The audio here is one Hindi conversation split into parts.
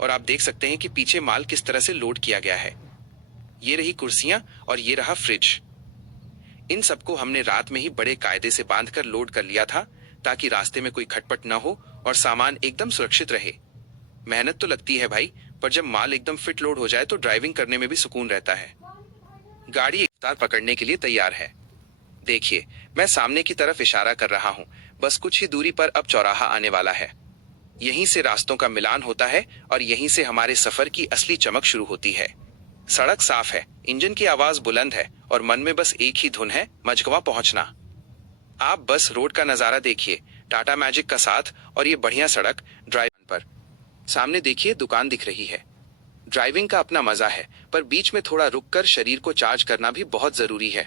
और आप देख सकते हैं कि पीछे माल किस तरह से लोड किया गया है। ये रही कुर्सियां और ये रहा फ्रिज। इन सबको हमने रात में ही बड़े कायदे से बांधकर लोड कर लिया था ताकि रास्ते में कोई खटपट न हो और सामान एकदम सुरक्षित रहे। मेहनत तो लगती है भाई, पर जब माल एकदम फिट लोड हो जाए तो ड्राइविंग करने में भी सुकून रहता है। गाड़ी रफ्तार पकड़ने के लिए तैयार है। देखिए, मैं सामने की तरफ इशारा कर रहा हूँ। बस कुछ ही दूरी पर अब चौराहा आने वाला है। यहीं से रास्तों का मिलान होता है और यहीं से हमारे सफर की असली चमक शुरू होती है। सड़क साफ है, इंजन की आवाज बुलंद है और मन में बस एक ही धुन है, मझगवा पहुंचना। आप बस रोड का नजारा देखिए, टाटा मैजिक का साथ और ये बढ़िया सड़क ड्राइव पर। सामने देखिए, दुकान दिख रही है। ड्राइविंग का अपना मजा है, पर बीच में थोड़ा रुककर शरीर को चार्ज करना भी बहुत जरूरी है।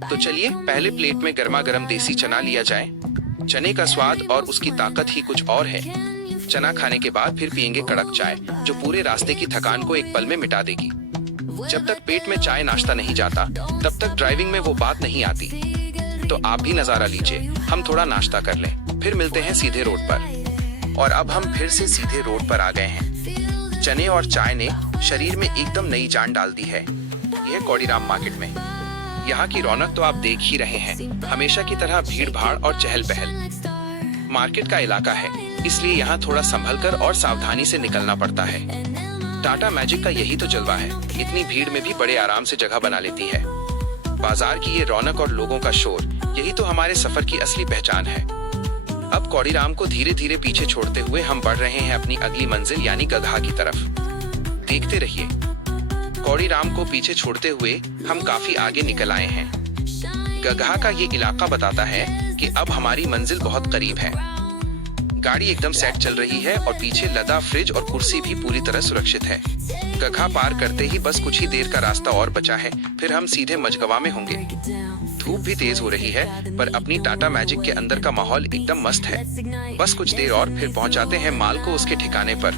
तो चलिए पहले प्लेट में गर्मा गर्म देसी चना लिया जाए। चने का स्वाद और उसकी ताकत ही कुछ और है। चना खाने के बाद फिर पियेंगे कड़क चाय, जो पूरे रास्ते की थकान को एक पल में मिटा देगी। जब तक पेट में चाय नाश्ता नहीं जाता, तब तक ड्राइविंग में वो बात नहीं आती। तो आप भी नजारा लीजिए, हम थोड़ा नाश्ता कर लें, फिर मिलते हैं सीधे रोड पर। और अब हम फिर से सीधे रोड पर आ गए हैं। चने और चाय ने शरीर में एकदम नई जान डाल दी है। यह कौड़ीराम मार्केट में यहाँ की रौनक तो आप देख ही रहे हैं, हमेशा की तरह भीड़ भाड़ और चहल पहल। मार्केट का इलाका है, इसलिए यहाँ थोड़ा संभलकर और सावधानी से निकलना पड़ता है। टाटा मैजिक का यही तो जलवा है, इतनी भीड़ में भी बड़े आराम से जगह बना लेती है। बाजार की ये रौनक और लोगों का शोर, यही तो हमारे सफर की असली पहचान है। अब कौड़ीराम को धीरे धीरे पीछे छोड़ते हुए हम बढ़ रहे हैं अपनी अगली मंजिल यानी गगहा की तरफ। देखते रहिए। कौड़ीराम को पीछे छोड़ते हुए हम काफी आगे निकल आए हैं। गगहा का ये इलाका बताता है कि अब हमारी मंजिल बहुत करीब है। गाड़ी एकदम सेट चल रही है और पीछे लदा फ्रिज और कुर्सी भी पूरी तरह सुरक्षित है। गगहा पार करते ही बस कुछ ही देर का रास्ता और बचा है, फिर हम सीधे मझगवा में होंगे। धूप भी तेज हो रही है, पर अपनी टाटा मैजिक के अंदर का माहौल एकदम मस्त है। बस कुछ देर और फिर पहुंच जाते हैं माल को उसके ठिकाने पर।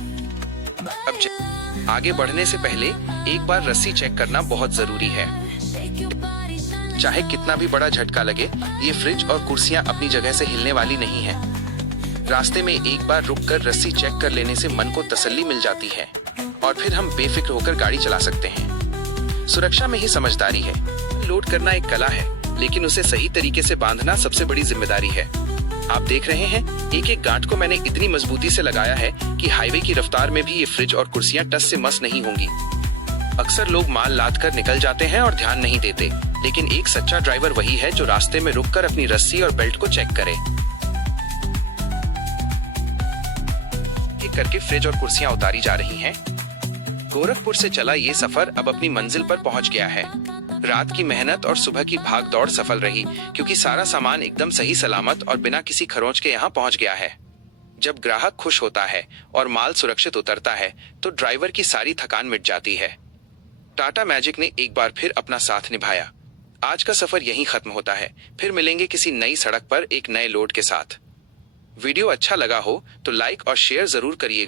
अब आगे बढ़ने से पहले एक बार रस्सी चेक करना बहुत जरूरी है। चाहे कितना भी बड़ा झटका लगे, ये फ्रिज और कुर्सियां अपनी जगह से हिलने वाली नहीं है। रास्ते में एक बार रुककर रस्सी चेक कर लेने से मन को तसल्ली मिल जाती है और फिर हम बेफिक्र होकर गाड़ी चला सकते हैं। सुरक्षा में ही समझदारी है। लोड करना एक कला है, लेकिन उसे सही तरीके से बांधना सबसे बड़ी जिम्मेदारी है। आप देख रहे हैं, एक एक गांठ को मैंने इतनी मजबूती से लगाया है कि हाईवे की रफ्तार में भी ये फ्रिज और कुर्सियां टस से मस नहीं होंगी। अक्सर लोग माल लाद कर निकल जाते हैं और ध्यान नहीं देते, लेकिन एक सच्चा ड्राइवर वही है जो रास्ते में रुककर अपनी रस्सी और बेल्ट को चेक करे। एक करके फ्रिज और कुर्सियां उतारी जा रही हैं। गोरखपुर से चला ये सफर अब अपनी मंजिल पर पहुंच गया है। रात की मेहनत और सुबह की भाग दौड़ सफल रही, क्योंकि सारा सामान एकदम सही सलामत और बिना किसी खरोंच के यहाँ पहुंच गया है। जब ग्राहक खुश होता है और माल सुरक्षित उतरता है, तो ड्राइवर की सारी थकान मिट जाती है। टाटा मैजिक ने एक बार फिर अपना साथ निभाया। आज का सफर यहीं खत्म होता है, फिर मिलेंगे किसी नई सड़क पर एक नए लोड के साथ। वीडियो अच्छा लगा हो तो लाइक और शेयर जरूर करिएगा।